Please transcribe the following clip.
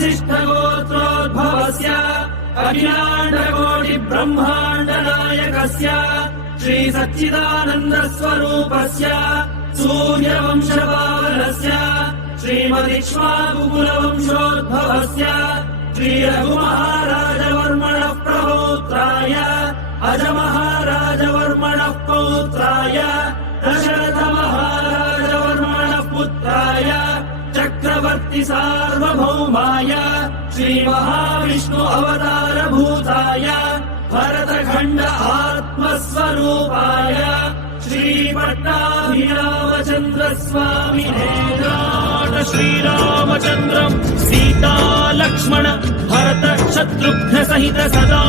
वसिष्ठगोत्रोद्भवस्य अखिलाण्डकोटिब्रह्माण्डनायकस्य श्रीसच्चिदानन्दस्वरूपस्य सूर्यवंशपावनस्य श्रीमदिक्ष्वाकुकुलवंशोद्भवस्य श्रीरघुमहाराजवर्मणः प्रपौत्राय अजमहाराजवर्मणः पौत्राय दशरथमहाराजवर्मणः पुत्राय चक्रवर्ति सार्वभौमाय श्रीमहाविष्णु अवतारभूताय भरतखण्ड आत्मस्वरूपाय श्रीपट्टाभिरामचन्द्रस्वामिने श्रीरामचन्द्रम् सीता लक्ष्मण भरत शत्रुघ्न सहित सदा